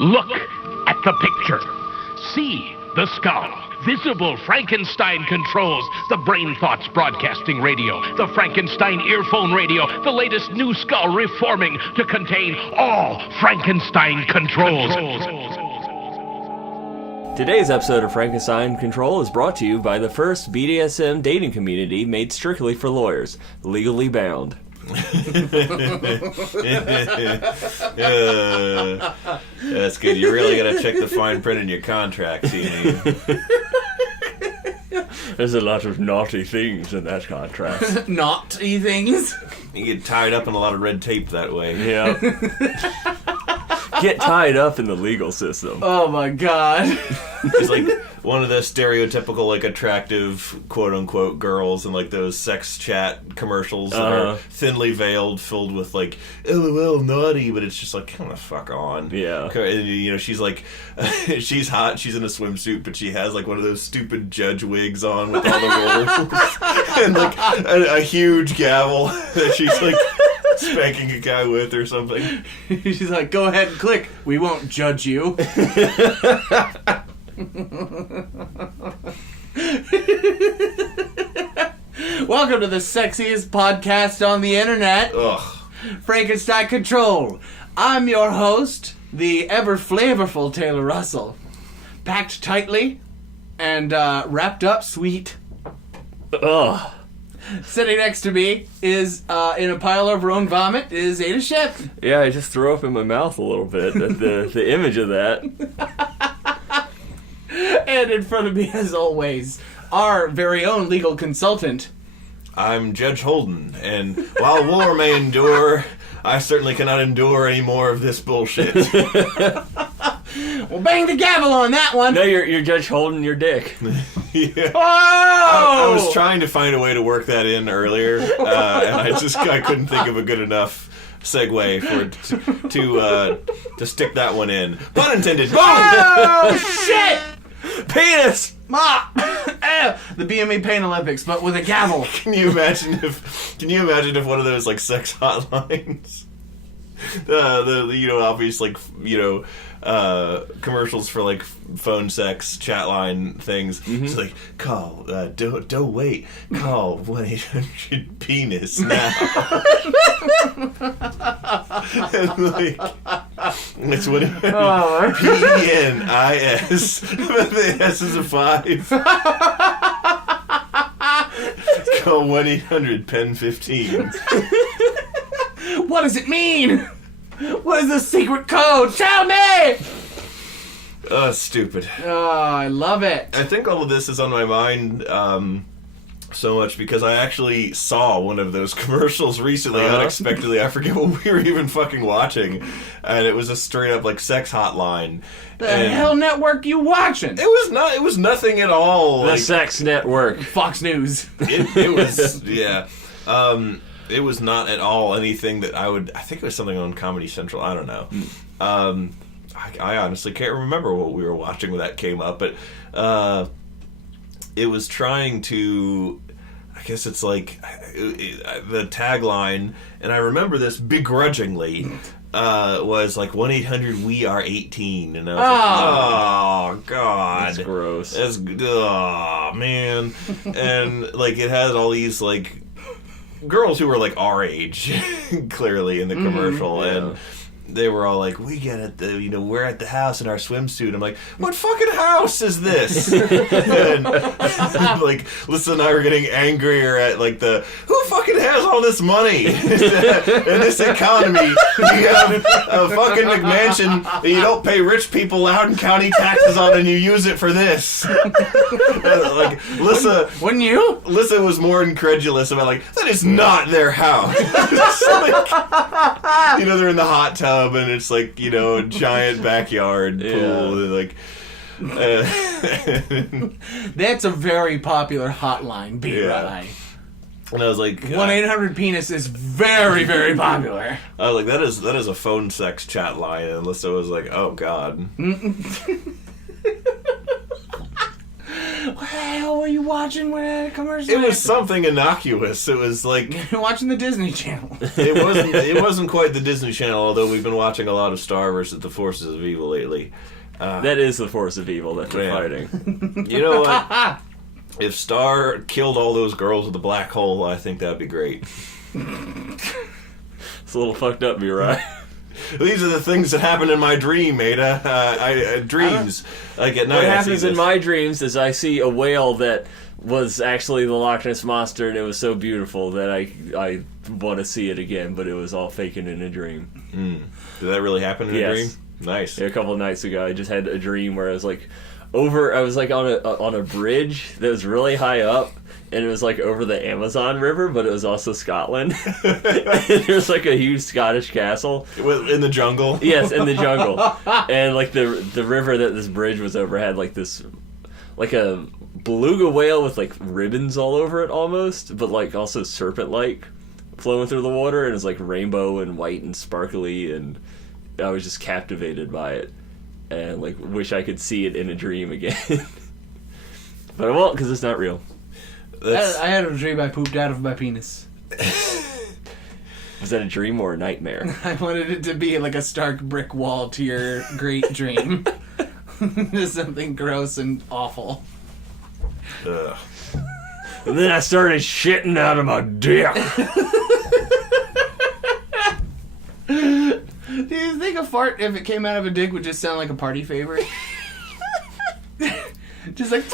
Look at the picture. See the skull. Visible Frankenstein controls. The Brain Thoughts broadcasting radio. The Frankenstein earphone radio. The latest new skull reforming to contain all Frankenstein controls. Today's episode of Frankenstein Control is brought to you by the first BDSM dating community made strictly for lawyers, Legally Bound. That's good. You really got to check the fine print in your contracts. There's a lot of naughty things in that contract. Naughty things? You get tied up in a lot of red tape that way. Yeah. Get tied up in the legal system. Oh my god. It's like one of the stereotypical, like, attractive, quote-unquote, girls in, like, those sex chat commercials that are thinly veiled, filled with, like, LOL, naughty, but it's just like, come the fuck on. Yeah. And, you know, she's, like, she's hot, she's in a swimsuit, but she has, like, one of those stupid judge wigs on with all the rollers. And, like, a huge gavel that she's, like, spanking a guy with or something. She's like, go ahead and click. We won't judge you. Welcome to the sexiest podcast on the internet. Ugh. Frankenstein Control. I'm your host, the ever flavorful Taylor Russell. Packed tightly and wrapped up sweet. Ugh. Sitting next to me is, in a pile of her own vomit, is Ada Shep. Yeah, I just threw up in my mouth a little bit at the image of that. And in front of me, as always, our very own legal consultant. I'm Judge Holden, and while war may endure, I certainly cannot endure any more of this bullshit. Well, bang the gavel on that one. No, you're Judge Holden your dick. Yeah. Oh! I was trying to find a way to work that in earlier, and I couldn't think of a good enough segue for to stick that one in. Pun intended. Boom! Oh, shit! Penis! The BME Pain Olympics, but with a gavel. Can you imagine if one of those, like, sex hotlines, obvious, like, commercials for, like, phone sex chat line things. Mm-hmm. It's like, call, don't wait, call 1-800-PENIS now. And, like, it's what PENIS, but the S is a 5. Call 1-800-PEN15. What does it mean? What is the secret code? Tell me! Oh, stupid. Oh, I love it. I think all of this is on my mind so much because I actually saw one of those commercials recently, unexpectedly. I forget what we were even fucking watching. And it was a straight up, like, sex hotline. The hell network you watching? It was nothing at all. The Sex Network. Fox News. It was, yeah. It was not at all anything that I think it was something on Comedy Central. I don't know. I honestly can't remember what we were watching when that came up, but it was trying to, I guess it's like the tagline, and I remember this begrudgingly, was like 1-800-WE-ARE-18, and I was like, oh god, that's gross. Oh man. And, like, it has all these, like, girls who were, like, our age, clearly, in the commercial, and they were all like, we get it, we're at the house in our swimsuit. I'm like, what fucking house is this? And, like, Lisa and I were getting angrier at, like, who fucking has all this money in this economy? You have a fucking McMansion that you don't pay rich people Loudoun County taxes on, and you use it for this. Like, Lisa... Wouldn't you? Lisa was more incredulous about, like, that is not their house. Like, they're in the hot tub, and it's like, a giant backyard pool, and, like, that's a very popular hotline, B-Rye. And I was like, 1-800-PENIS is very, very popular. I was like, that is a phone sex chat line, and Alyssa was like, oh god. Well, hell were you watching when that commercial? It was something innocuous. It was like watching the Disney Channel. It wasn't quite the Disney Channel, although we've been watching a lot of Star vs. the Forces of Evil lately. That is the force of evil that they're fighting. You know what? If Star killed all those girls with the black hole, I think that'd be great. It's a little fucked up, right? These are the things that happen in my dream, Ada. Dreams. Like at night. What happens in my dreams is I see a whale that was actually the Loch Ness Monster, and it was so beautiful that I want to see it again, but it was all faking in a dream. Did that really happen in a dream? Nice. Yeah, a couple of nights ago, I just had a dream where I was like on a bridge that was really high up, and it was like over the Amazon River, but it was also Scotland. And there's like a huge Scottish castle in the jungle. Yes, in the jungle, and like the river that this bridge was over had like this, like a beluga whale with like ribbons all over it almost, but like also serpent-like flowing through the water, and it's like rainbow and white and sparkly, and I was just captivated by it. And like wish I could see it in a dream again. But I won't, because it's not real. I had a dream I pooped out of my penis. Was that a dream or a nightmare? I wanted it to be like a stark brick wall to your great dream. Just something gross and awful. Ugh. And then I started shitting out of my dick. Do you think a fart, if it came out of a dick, would just sound like a party favor? Just like,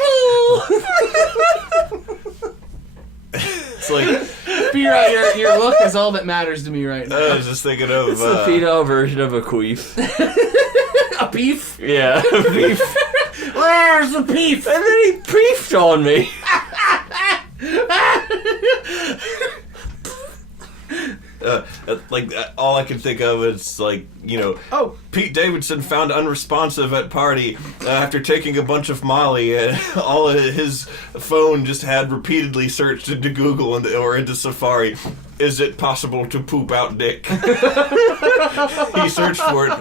It's like, your look is all that matters to me right now. I was just thinking of It's the female version of a queef. A beef? Yeah, a beef. Where's the beef? And then he preefed on me. All I can think of is like, Pete Davidson found unresponsive at party after taking a bunch of Molly, and all of his phone just had repeatedly searched into Google or into Safari. Is it possible to poop out dick? He searched for it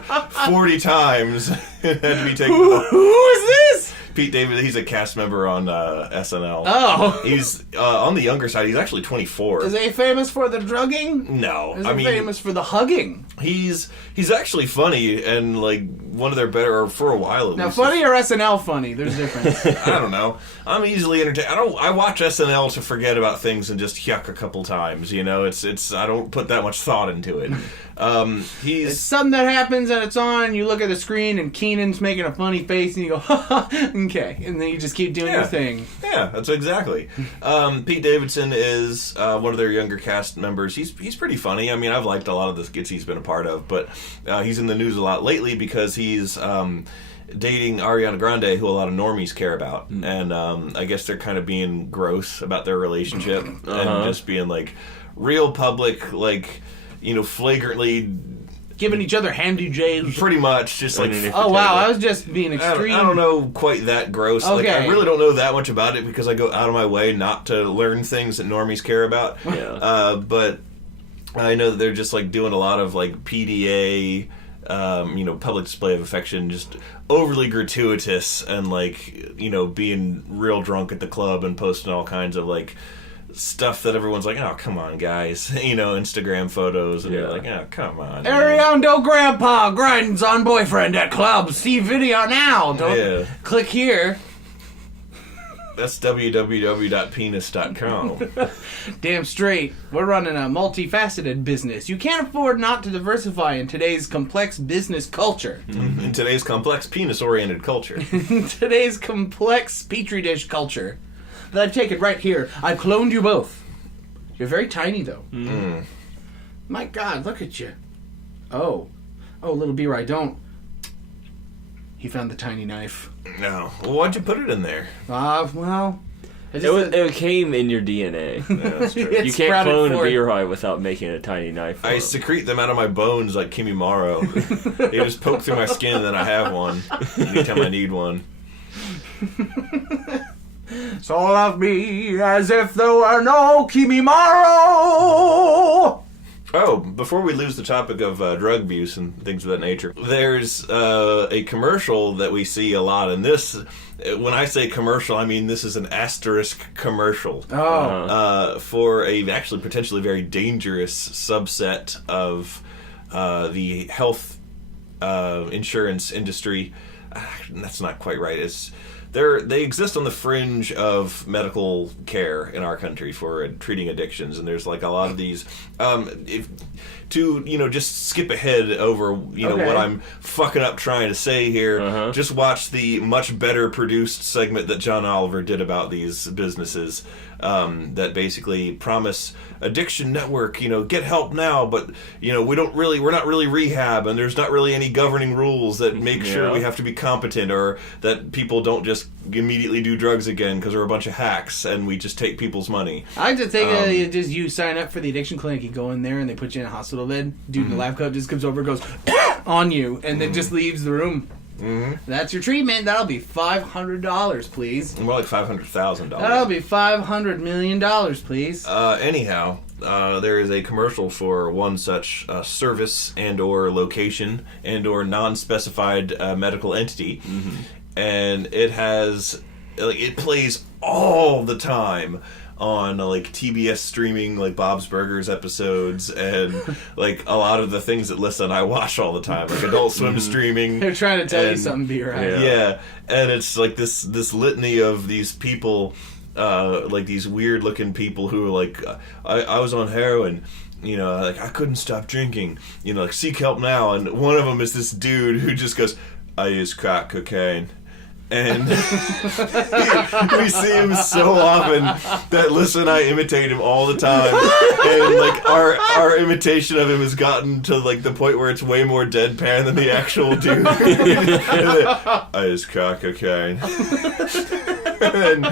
40 times. It had to be taken. Who is this? Pete Davidson, he's a cast member on SNL. Oh. He's on the younger side. He's actually 24. Is he famous for the drugging? No. Is he famous for the hugging? He's actually funny, and like one of their better, or for a while at now, least. funny or SNL funny? There's a difference. I don't know. I'm easily entertained. I watch SNL to forget about things and just yuck a couple times. It's I don't put that much thought into it. It's something that happens and it's on, and you look at the screen and Keenan's making a funny face and you go, ha ha, okay, and then you just keep doing your thing. Yeah, that's exactly. Pete Davidson is one of their younger cast members. He's pretty funny. I mean, I've liked a lot of the skits he's been a part of, but he's in the news a lot lately because he's dating Ariana Grande, who a lot of normies care about, and I guess they're kind of being gross about their relationship and just being like real public, like, flagrantly giving each other handy J's. Pretty much, just like. Oh wow, I was just being extreme. I don't know quite that gross. Okay. Like, I really don't know that much about it because I go out of my way not to learn things that normies care about. Yeah. But I know that they're just like doing a lot of like PDA, public display of affection, just overly gratuitous, and like being real drunk at the club and posting all kinds of like stuff that everyone's like, oh, come on, guys. Instagram photos, and you're like, oh, come on. Ariando grandpa grinds on boyfriend at club. See video now. Don't click here. That's www.penis.com. Damn straight. We're running a multifaceted business. You can't afford not to diversify in today's complex business culture. In today's complex penis-oriented culture. In today's complex petri dish culture. That I've taken right here. I've cloned you both. You're very tiny, though. My God, look at you. Oh, little B-Rye, don't. He found the tiny knife. No. Well, why'd you put it in there? Well... It came in your DNA. Yeah, that's true. You can't clone a B-Rye without making a tiny knife. I secrete them out of my bones like Kimmy Morrow. They just poke through my skin and then I have one. Anytime I need one. So love me as if there were no Kimimaro. Oh, before we lose the topic of drug abuse and things of that nature, there's a commercial that we see a lot. And this, when I say commercial, I mean this is an asterisk commercial. For a actually potentially very dangerous subset of the health insurance industry. That's not quite right. They exist on the fringe of medical care in our country for treating addictions, and there's like a lot of these. Just skip ahead over what I'm fucking up trying to say here. Just watch the much better produced segment that John Oliver did about these businesses that basically promise addiction network, get help now, but we're not really rehab, and there's not really any governing rules that make sure we have to be competent, or that people don't just immediately do drugs again because we're a bunch of hacks and we just take people's money. I just think you sign up for the addiction clinic, you go in there and they put you in a hospital bed, dude in the lab coat just comes over and goes on you, and then just leaves the room. That's your treatment. That'll be $500, please. More like $500,000. That'll be $500 million, please. Anyhow, there is a commercial for one such service and/or location and/or non-specified medical entity, and it plays all the time on like TBS streaming, like Bob's Burgers episodes, and like a lot of the things that Lissa and I watch all the time, like Adult Swim streaming. They're trying to tell you something, be right. Yeah, and it's like this litany of these people, like these weird looking people who are like, I was on heroin. Like I couldn't stop drinking. Like seek help now. And one of them is this dude who just goes, I use crack cocaine. And we see him so often that Lissa and I imitate him all the time, and like our imitation of him has gotten to like the point where it's way more deadpan than the actual dude. I just crack cocaine. And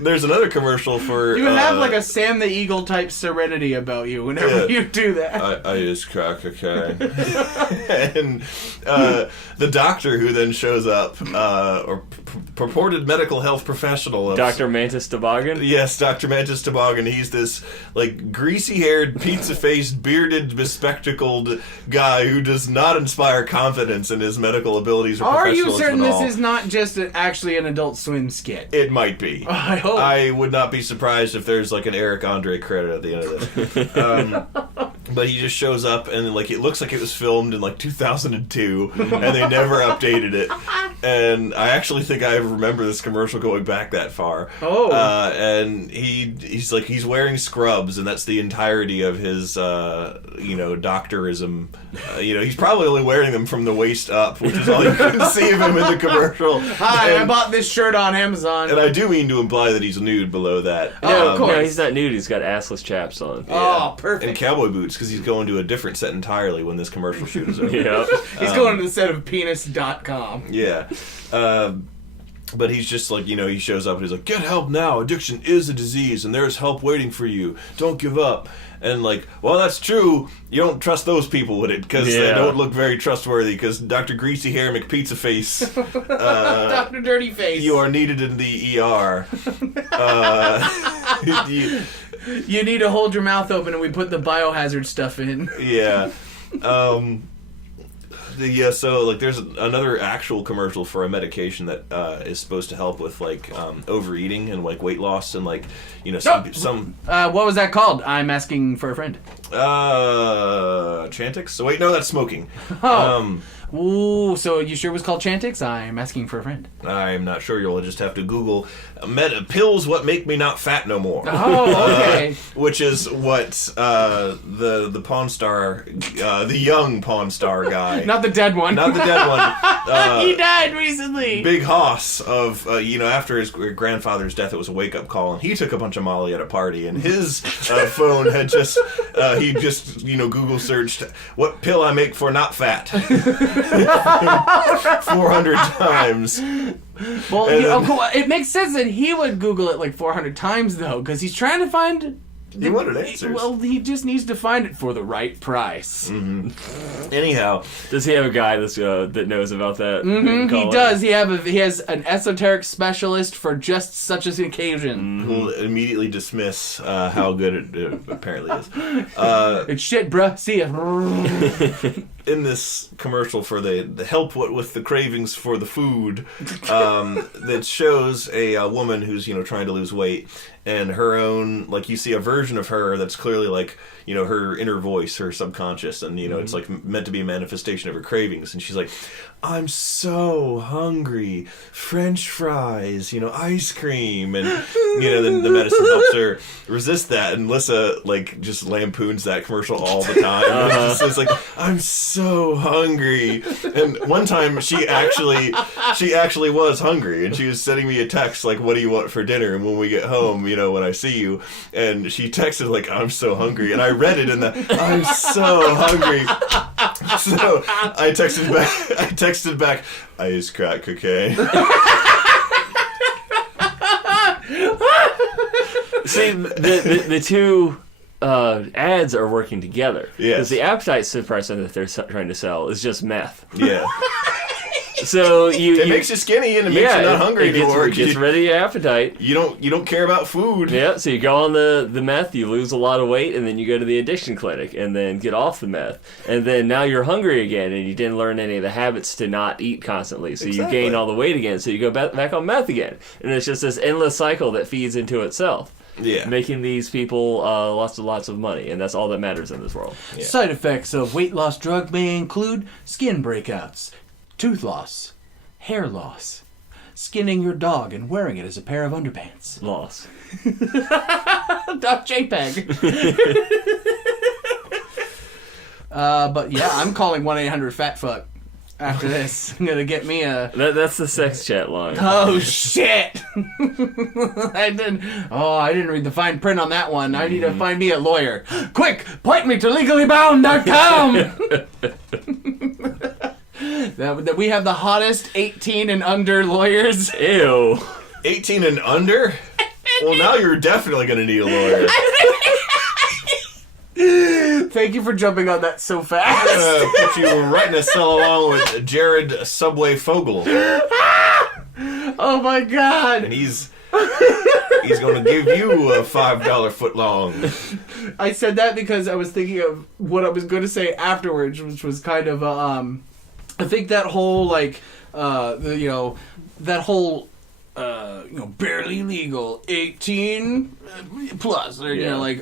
there's another commercial for... You have like a Sam the Eagle type serenity about you whenever you do that. I just crack cocaine. And the doctor who then shows up, or purported medical health professional. Dr. Mantis Toboggan? Yes, Dr. Mantis Toboggan. He's this like greasy-haired, pizza-faced, bearded, bespectacled guy who does not inspire confidence in his medical abilities or professionalism. Are you certain at this all. is not just actually an Adult Swim skit? It might be. I hope. I would not be surprised if there's like an Eric Andre credit at the end of this. But he just shows up and like it looks like it was filmed in like 2002 and they never updated it. And I actually think I remember this commercial going back that far. Oh. And he's wearing scrubs, and that's the entirety of his doctorism. He's probably only wearing them from the waist up, which is all you can see of him in the commercial. Hi, I bought this shirt on Amazon. And I do mean to imply that he's nude below that. Of course. No, he's not nude. He's got assless chaps on. Oh, perfect. And cowboy boots, because he's going to a different set entirely when this commercial shoot is over. Yeah. He's going to the set of penis.com. Yeah. But he's just like, he shows up and he's like, get help now. Addiction is a disease and there's help waiting for you. Don't give up. And like, well, that's true. You don't trust those people with it because they don't look very trustworthy, because Dr. Greasy Hair McPizza Face, Dr. Dirty Face, you are needed in the ER. You need to hold your mouth open and we put the biohazard stuff in. Yeah. So like there's another actual commercial for a medication that is supposed to help with like overeating and like weight loss and like some what was that called? I'm asking for a friend. Chantix? So wait, no, that's smoking. Ooh, so you sure it was called Chantix? I'm asking for a friend. I'm not sure. You'll just have to Google pills what make me not fat no more. Oh, okay. Which is what the Pawn Star, the young Pawn Star guy. Not the dead one. Not the dead one. He died recently. Big Hoss of, after his grandfather's death, it was a wake-up call, and he took a bunch of Molly at a party, and his phone had just, Google searched, what pill I make for not fat? 400 times. Well, it makes sense that he would Google it like 400 times, though, because he's trying to find You wanted answers. Well, he just needs to find it for the right price. Anyhow, Does he have a guy that knows about that? He does. He has an esoteric specialist for just such an occasion. we'll immediately dismiss how good it apparently is. It's shit, bruh. See ya. In this commercial for the help with the cravings for the food, that shows a woman who's trying to lose weight, and her own, like, you see a version of her that's clearly like her inner voice, her subconscious, and it's like meant to be a manifestation of her cravings, and she's like, I'm so hungry, French fries, ice cream, and then the medicine helps her resist that, and Lissa like just lampoons that commercial all the time. It's like, I'm so hungry, and one time she actually was hungry, and she was sending me a text like, what do you want for dinner, and when we get home, when I see you, and she texted like, I'm so hungry, and I read it in the I'm so hungry. So I texted back, I use crack cocaine. See, the two ads are working together. Yes. Because the appetite suppressant that they're trying to sell is just meth. Yeah. So It makes you skinny and it makes you not hungry anymore. It gets rid of your appetite. You don't care about food. Yeah, so you go on the meth, you lose a lot of weight, and then you go to the addiction clinic and then get off the meth. And then now you're hungry again, and you didn't learn any of the habits to not eat constantly. So Exactly. you gain all the weight again, so you go back on meth again. And it's just this endless cycle that feeds into itself. Yeah. Making these people lots of money, and that's all that matters in this world. Yeah. Side effects of weight loss drug may include skin breakouts, tooth loss, hair loss, skinning your dog and wearing it as a pair of underpants. Loss. .jpg. But yeah, I'm calling 1-800-FAT-FUCK after this. I'm gonna get me a... That's the sex chat line. Oh shit! I didn't read the fine print on that one. I need to find me a lawyer. Quick, point me to legallybound.com. That we have the hottest 18 and under lawyers. Ew. 18 and under? Well, now you're definitely going to need a lawyer. Thank you for jumping on that so fast. Put you right in a cell along with Jared Subway Fogel. Oh my god. And he's going to give you a $5 footlong. I said that because I was thinking of what I was going to say afterwards, which was kind of I think that whole that whole barely legal 18 plus or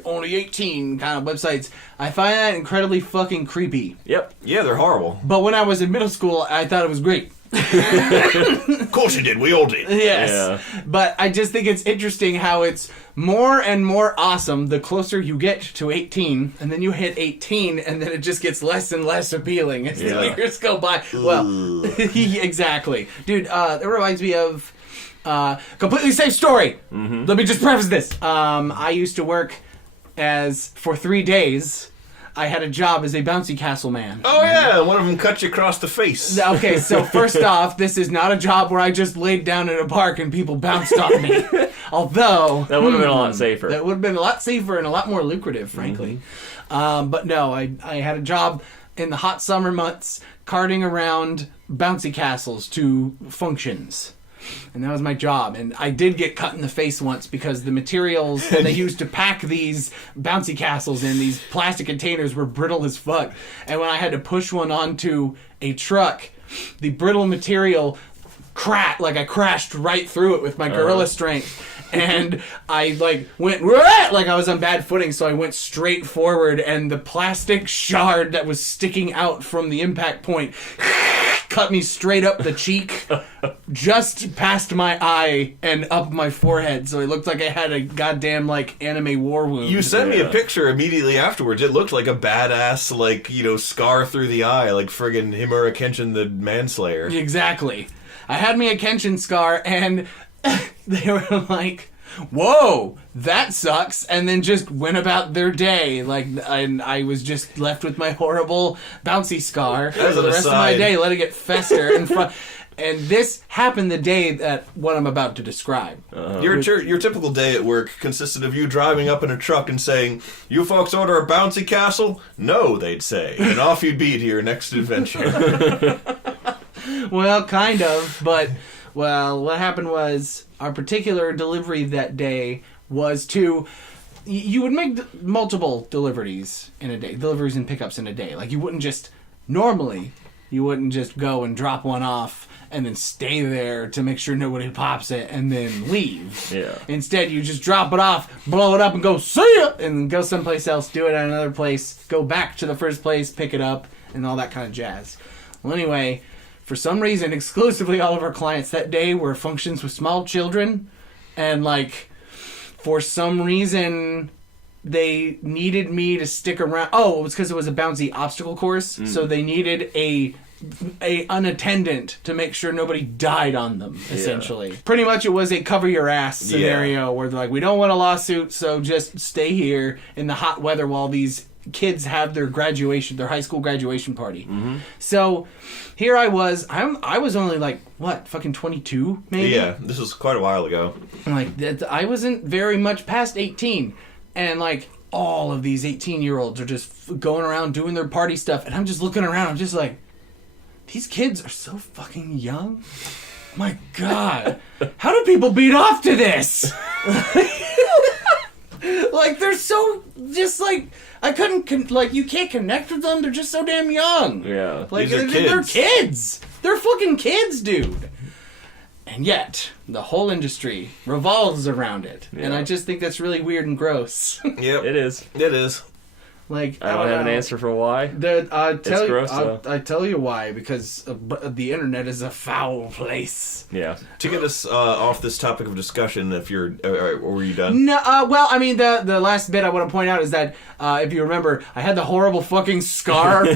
only 18 kind of websites. I find that incredibly fucking creepy. Yep. Yeah, they're horrible. But when I was in middle school, I thought it was great. Of course you did. We all did. Yes. Yeah. But I just think it's interesting how it's more and more awesome the closer you get to 18, and then you hit 18, and then it just gets less and less appealing as the years go by. Well, exactly. Dude, that reminds me of completely safe story. Mm-hmm. Let me just preface this. I used to work for 3 days. I had a job as a bouncy castle man. Oh, yeah. One of them cut you across the face. Okay, so first off, this is not a job where I just laid down in a park and people bounced on me. Although... That would have been a lot safer. That would have been a lot safer and a lot more lucrative, frankly. Mm-hmm. But no, I had a job in the hot summer months carting around bouncy castles to functions. And that was my job. And I did get cut in the face once because the materials that they used to pack these bouncy castles in, these plastic containers, were brittle as fuck. And when I had to push one onto a truck, the brittle material I crashed right through it with my gorilla strength. And I went like I was on bad footing, so I went straight forward, and the plastic shard that was sticking out from the impact point cut me straight up the cheek, just past my eye and up my forehead, so it looked like I had a goddamn anime war wound. You sent me a picture immediately afterwards. It looked like a badass scar through the eye, like friggin' Himura Kenshin the Manslayer. Exactly. I had me a Kenshin scar, and they were like, whoa, that sucks, and then just went about their day. And I was just left with my horrible bouncy scar for the rest of my day, let it get fester in front. And this happened the day that what I'm about to describe. Your typical day at work consisted of you driving up in a truck and saying, "You folks order a bouncy castle?" "No," they'd say. And off you'd be to your next adventure. Well, kind of, but, well, what happened was our particular delivery that day was to... You would make multiple deliveries in a day, deliveries and pickups in a day. Like, you wouldn't just... Normally, you wouldn't just go and drop one off and then stay there to make sure nobody pops it and then leave. Yeah. Instead, you just drop it off, blow it up, and go, "See ya!" And go someplace else, do it at another place, go back to the first place, pick it up, and all that kind of jazz. Well, anyway, for some reason, exclusively all of our clients that day were functions with small children, and, like, for some reason... They needed me to stick around. Oh, it was because it was a bouncy obstacle course, so they needed a unattendant to make sure nobody died on them, essentially. Pretty much it was a cover your ass scenario where they're like, we don't want a lawsuit, so just stay here in the hot weather while these kids have their high school graduation party. So here I was. I was only like, what, fucking 22 maybe? Yeah, this was quite a while ago. Like, I wasn't very much past 18. And, like, all of these 18-year-olds are just going around doing their party stuff. And I'm just looking around. I'm just like, these kids are so fucking young. My God. How do people beat off to this? Like, they're so just, like, I couldn't, like, you can't connect with them. They're just so damn young. Yeah. Like, These are they're kids. kids. They're fucking kids, dude. And yet, the whole industry revolves around it. Yeah. And I just think that's really weird and gross. Yep. It is. It is. Like, I don't have an answer for why. I tell you why, because the internet is a foul place. Yeah. To get us off this topic of discussion, if you're... or were you done? No, well, I mean, the last bit I want to point out is that, if you remember, I had the horrible fucking scar,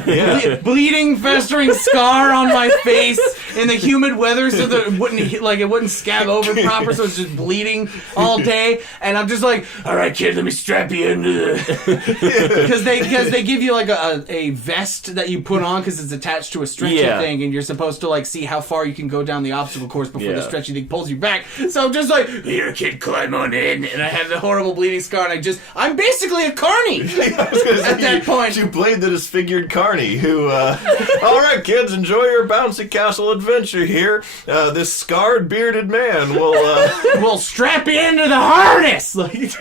bleeding, festering scar on my face in the humid weather so that it wouldn't scab over proper, so it's just bleeding all day. And I'm just like, all right, kid, let me strap you into the... Because they give you like a vest that you put on because it's attached to a stretchy thing, and you're supposed to like see how far you can go down the obstacle course before the stretchy thing pulls you back. So I'm just like, here, kid, climb on in, and I have the horrible bleeding scar, and I'm basically a carny at that point. You played the disfigured carny who, all right, kids, enjoy your bouncy castle adventure here. This scarred, bearded man will strap you into the harness. Like,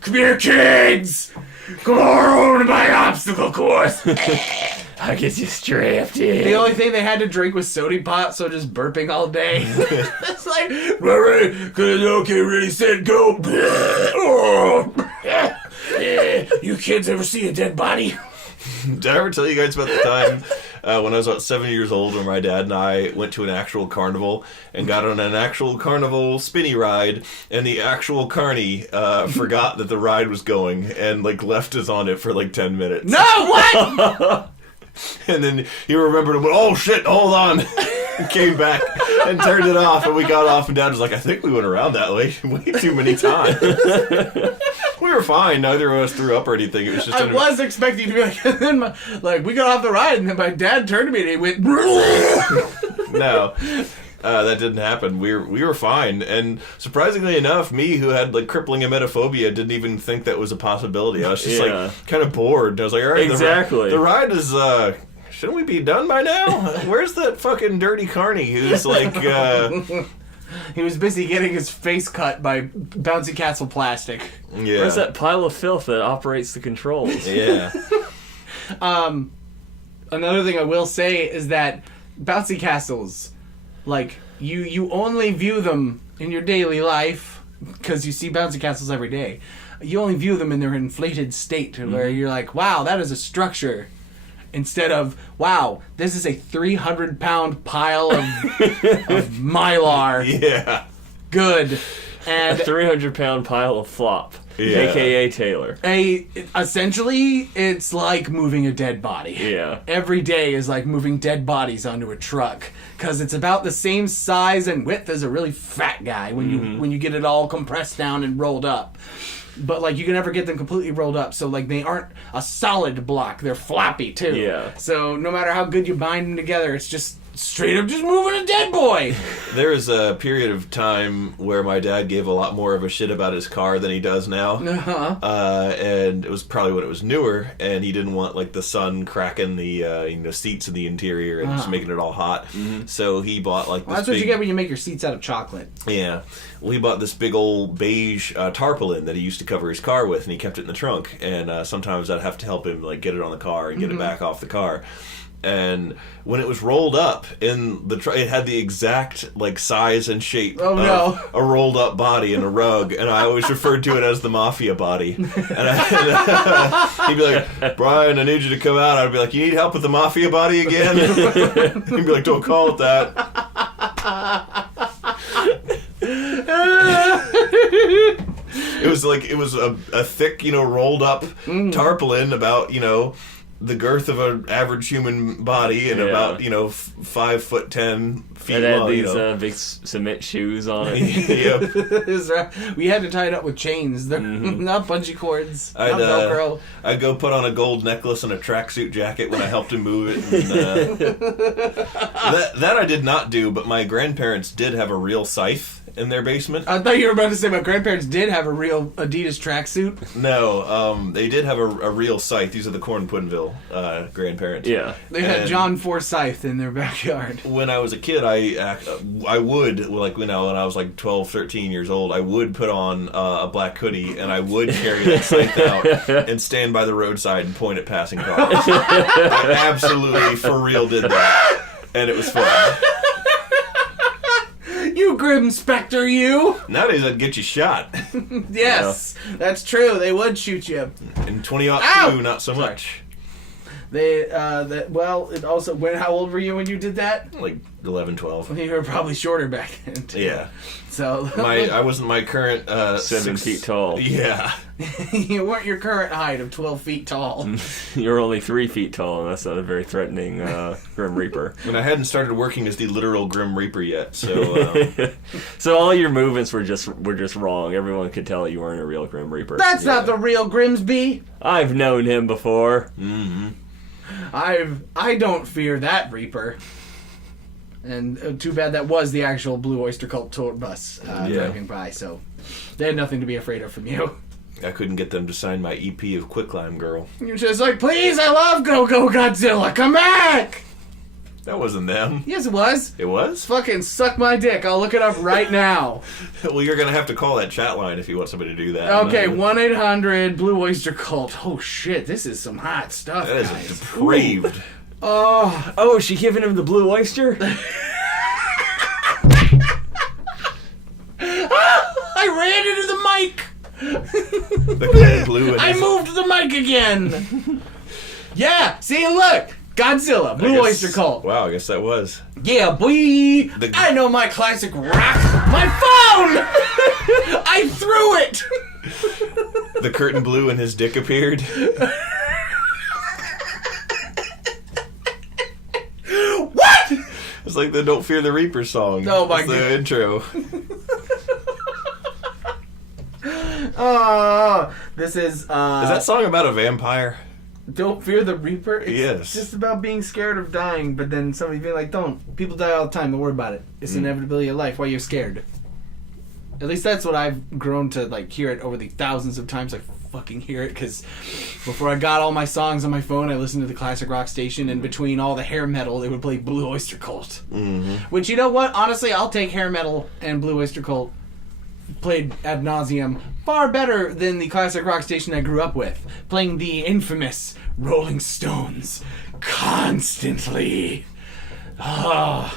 come here, kids. Come on to my obstacle course. I get you strapped in. The only thing they had to drink was soda pop, so just burping all day. It's like, okay, ready, set, go. You kids ever see a dead body? Did I ever tell you guys about the time when I was about 7 years old when my dad and I went to an actual carnival and got on an actual carnival spinny ride, and the actual carny forgot that the ride was going and like left us on it for like 10 minutes. No, what? And then he remembered and went, "Oh shit, hold on." And came back and turned it off, and we got off, and Dad was like, "I think we went around that way too many times." We were fine. Neither of us threw up or anything. It was just I was expecting to be like, and then we got off the ride, and then my dad turned to me and he went, No. That didn't happen. We were fine, and surprisingly enough, me who had like crippling emetophobia didn't even think that was a possibility. I was just like kind of bored. I was like, all right, exactly. The ride is. Shouldn't we be done by now? Where's that fucking dirty carny who's like? He was busy getting his face cut by bouncy castle plastic. Yeah. Where's that pile of filth that operates the controls? Yeah. Another thing I will say is that bouncy castles, like, you only view them in your daily life because you see bouncy castles every day. You only view them in their inflated state where you're like, wow, that is a structure. Instead of, wow, this is a 300-pound pile of mylar. Yeah. Good. And A 300-pound pile of flop, a.k.a. Taylor. Essentially, it's like moving a dead body. Yeah. Every day is like moving dead bodies onto a truck because it's about the same size and width as a really fat guy when you get it all compressed down and rolled up. But like you can never get them completely rolled up, so like they aren't a solid block; they're floppy too. Yeah. So no matter how good you bind them together, it's just straight up just moving a dead boy. There was a period of time where my dad gave a lot more of a shit about his car than he does now. And it was probably when it was newer, and he didn't want like the sun cracking the seats in the interior and just making it all hot. So he bought like this that's what you get when you make your seats out of chocolate. Yeah. Well, he bought this big old beige tarpaulin that he used to cover his car with, and he kept it in the trunk. And sometimes I'd have to help him like get it on the car and get it back off the car. And when it was rolled up in the it had the exact like size and shape of a rolled up body in a rug, and I always referred to it as the mafia body. And he'd be like, "Brian, I need you to come out." I'd be like, "You need help with the mafia body again?" He'd be like, "Don't call it that." It was a thick, rolled up tarpaulin about, the girth of an average human body and about 5'10" feet it had long. These big cement shoes on it. Yep. We had to tie it up with chains, not bungee cords, not Velcro. I'd go put on a gold necklace and a tracksuit jacket when I helped him move it. And, that I did not do, but my grandparents did have a real scythe in their basement. I thought you were about to say my grandparents did have a real Adidas tracksuit. No, they did have a real scythe. These are the Corn Puddinville grandparents. Yeah. They had John Forsyth in their backyard. When I was a kid, I would, like, when I was like 12, 13 years old, I would put on a black hoodie and I would carry that scythe out and stand by the roadside and point at passing cars. I absolutely, for real, did that. And it was fun. You grim specter, you! Nowadays, I'd get you shot. Yes, that's true. They would shoot you. In 2002, not so much. It also, how old were you when you did that? Like 11, 12. You were probably shorter back then, too. Yeah. So I wasn't my current 7 feet tall. Yeah. You weren't your current height of 12 feet tall. You're only 3 feet tall, and that's not a very threatening Grim Reaper. And I hadn't started working as the literal Grim Reaper yet, so... So all your movements were just wrong. Everyone could tell you weren't a real Grim Reaper. That's not the real Grimsby. I've known him before. Mm-hmm. I don't fear that Reaper. And too bad that was the actual Blue Oyster Cult tour bus driving by, so they had nothing to be afraid of from you. I couldn't get them to sign my EP of Quicklime Girl. You're just like, please, I love Go Go Godzilla, come back! That wasn't them. Yes, it was. It was? Fucking suck my dick. I'll look it up right now. Well, you're going to have to call that chat line if you want somebody to do that. Okay, 1-800 Blue Oyster Cult. Oh, shit, this is some hot stuff, That is guys. depraved. Oh, is she giving him the blue oyster? I ran into the mic! The blue I moved the mic again! Yeah, see, look! Godzilla, Blue Oyster Cult. Wow, I guess that was. Yeah, boy! I know my classic rock. My phone! I threw it! The curtain blew and his dick appeared. What? It's like the Don't Fear the Reaper song. Oh my God. The intro. This is Is that song about a vampire? Don't Fear the Reaper? It's Yes. just about being scared of dying, but then somebody being like, don't. People die all the time, don't worry about it. It's inevitability of life. Why are you scared? At least that's what I've grown to hear it over the thousands of times I fucking hear it, because before I got all my songs on my phone, I listened to the classic rock station, and between all the hair metal, they would play Blue Oyster Cult. Mm-hmm. Which, you know what? Honestly, I'll take hair metal and Blue Oyster Cult played ad nauseum far better than the classic rock station I grew up with, playing the infamous Rolling Stones constantly. I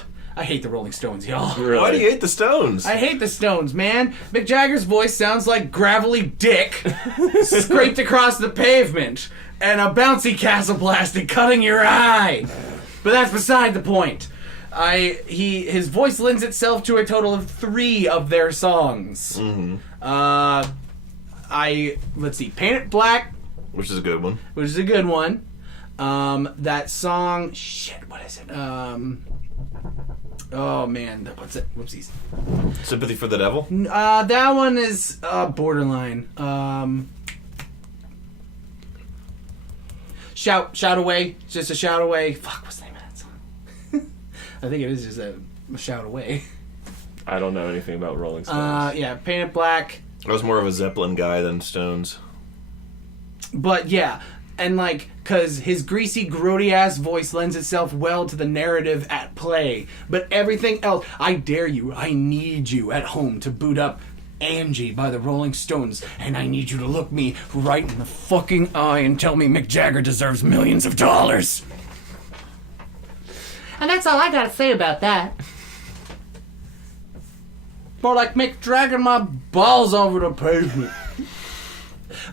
hate the Rolling Stones, y'all. Really? Why do you hate the Stones? I hate the Stones, man. Mick Jagger's voice sounds like gravelly dick scraped across the pavement and a bouncy castle plastic cutting your eye. But that's beside the point. His voice lends itself to a total of 3 of their songs. Mm-hmm. Let's see, Paint It Black, Which is a good one. which is a good one. That song, shit, what is it? Oh man, what's it? Whoopsies. Sympathy for the Devil? That one is borderline. Shout Away. Just a shout away. Fuck, what's the name of that song? I think it is just a shout away. I don't know anything about Rolling Stones. Yeah, Painted Black. I was more of a Zeppelin guy than Stones. But yeah, and like, cause his greasy, grody ass voice lends itself well to the narrative at play. But everything else, I dare you, I need you at home to boot up Angie by the Rolling Stones, and I need you to look me right in the fucking eye and tell me Mick Jagger deserves millions of dollars. And that's all I gotta say about that. More like Mick dragging my balls over the pavement.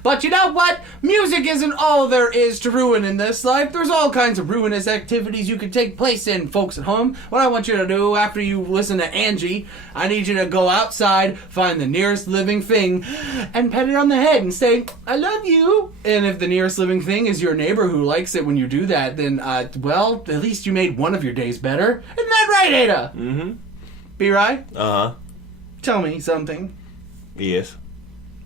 But you know what? Music isn't all there is to ruin in this life. There's all kinds of ruinous activities you can take place in, folks at home. What I want you to do after you listen to Angie, I need you to go outside, find the nearest living thing, and pet it on the head and say, I love you. And if the nearest living thing is your neighbor who likes it when you do that, then, well, at least you made one of your days better. Isn't that right, Ada? Mm-hmm. Be right? Uh-huh. Tell me something. Yes.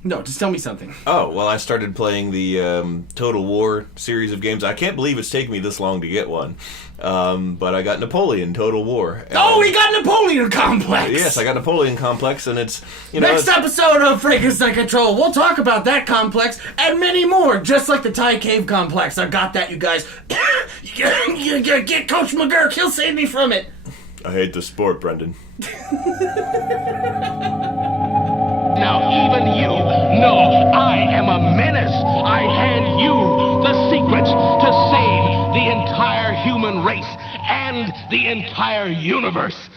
No, just tell me something. Oh, well, I started playing the Total War series of games. I can't believe it's taken me this long to get one. But I got Napoleon Total War. Oh, we got Napoleon Complex! Yes, I got Napoleon Complex, and it's, Next episode of Frankenstein Control, we'll talk about that complex and many more, just like the Thai Cave Complex. I got that, you guys. Get Coach McGurk, he'll save me from it. I hate the sport, Brendan. Now even you know I am a menace. I hand you the secrets to save the entire human race and the entire universe.